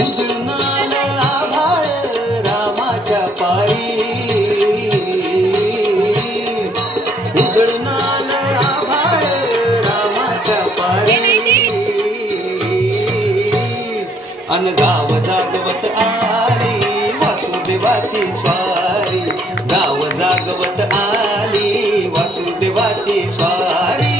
उजळणाल आभाळ रामाच्या पारी, उजळणाल आभाळ रामाच्या पारी, अन गाव जागवत आली वासुदेवाची स्वारी, गाव जागवत आली वासुदेवाची स्वारी.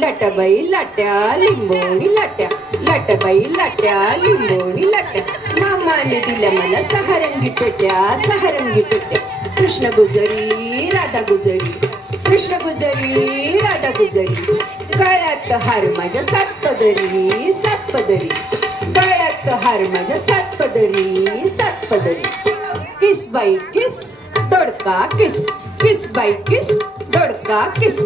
लटबाई लाट्या लिंबोणी लाट्या, लटबाई लाट्या लिंबोणी लाट्या, मामाने दिल्या मला सहारंगी पेट्या, सहारंगी पेट्या. कृष्ण गुजरी राधा गुजरी, कृष्ण गुजरी राधा गुजरी, गळ्यात हार माझ्या सात पदरी, सात पदरी, गळ्यात हार माझ्या सात पदरी, सात पदरी. किस बाई किस दोडका किस, किस बाई किस दोडका किस,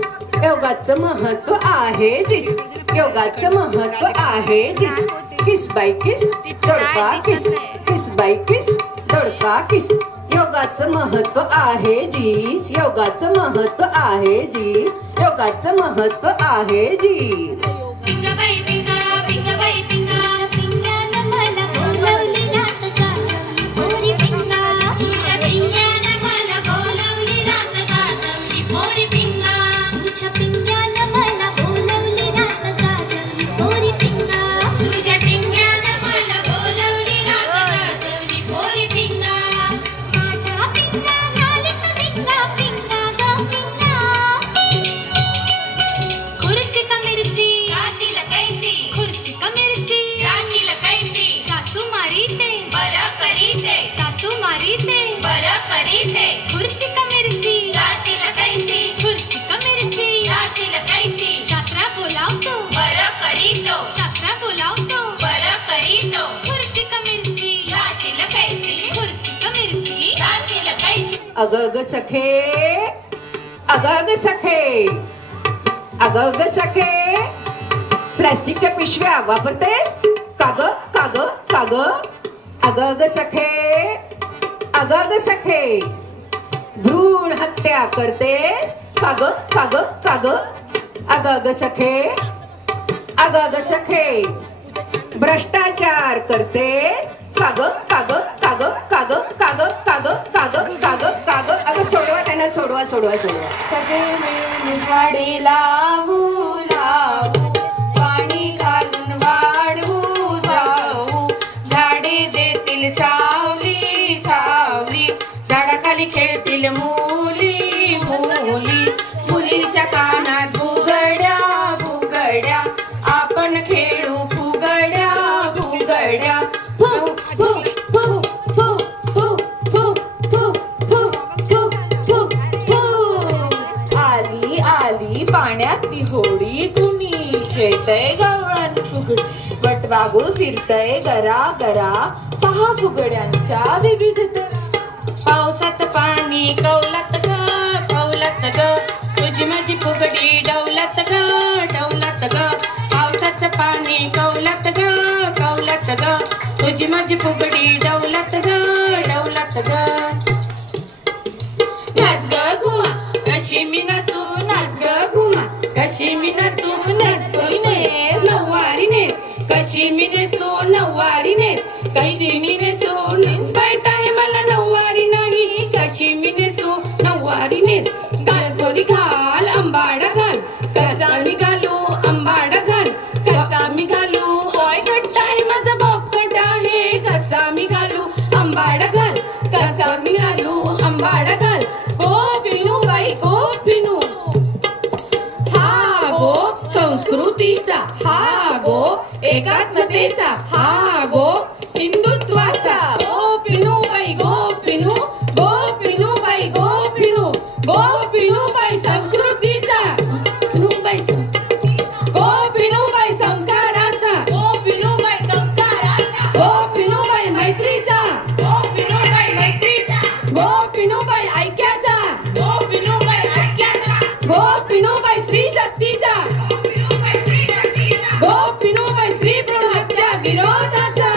योगाचं महत्व आहे जिस, योगाचं महत्व आहे जिस. किस बाई किस दोडका किस, किस बाई किस दोडका किस, योगाचं महत्व आहे जिस, योगाचं महत्व आहे जिस, योगाचं महत्व आहे जिस. अगग सखे, अगग सखे, अगग सखे, प्लास्टिकच्या पिशव्या वापरतेस काग काग काग. अगग सखे, अगग सखे, भ्रूण हत्या करतेस काग काग काग. अगग सखे, अगग सखे, भ्रष्टाचार करतेस काग काग काग काग काग काग काग काग काग. अगं सोडवा त्यांना, सोडवा सोडवा सोडवा. सगळे मिळून झाडे लावू लावू, पाणी घालून वाढवू जाऊ, झाडे देतील सावली सावली, झाडाखाली खेळतील मुली मुली, मुलींच्या कानात भुगड्या भुगड्या, आपण खेळू फुगड्या फुगड्या. आली आली पाण्यातली होडी कुणी खेळतय गवळण फुगडी वटवागुळ फिरतय गरा गरा पहा फुगड्यांच्या विविध तऱ्हा पावसाचं पाणी कौलात ग तुझी माझी फुगडी डौलात ग पावसाचं पाणी कौलात ग तुझी माझी फुगडी डौलात ग नाच ग घुमा कशी मी ना तू नाच ग घुमा कशी मी ना तू नेस नऊवारी नेस कशी मी नेसो नऊवारी नेस कशी मी नेसो जीन्स पॅन्ट आहे मला नऊवारी नाही कशी मी नेसो नऊवारी नेस गाल गोरी घाल अंबाडा घाल कसा मी घालू अंबाडा घाल कसा मी घालू ओय कट्ट आहे माझा बॉब कट आहे कसा मी घालू अंबाडा घाल कसा मी घालू अंबाडा घाल गो पिनू बाई गो पिनू हा गो संस्कृतीचा हा गो एकात्मतेचा हा गो हिंदुत्वाचा गो पिनू बाई गो पिनू बाई गो पिनू बाई संस्कृतीचा पिनू बाई संस्काराचा गो पिनू बाई मैत्रीचा गो पिनू बाई ऐक्याचा गो पिनू बाई स्त्री शक्तीचा गो पिनू बाई स्त्री भ्रूण हत्या विरोधाचा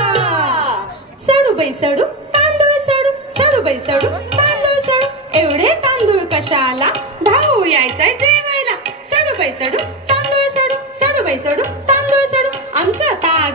सडू बाई सडू तांदूळ सडू सडू बाई सडू तांदूळ सडू एवढे तांदूळ कशाला धावू यायचाय जेवायला सडू बाई सडू तांदूळ सडू सडू बाई सडू तांदूळ सडू आमचा ताक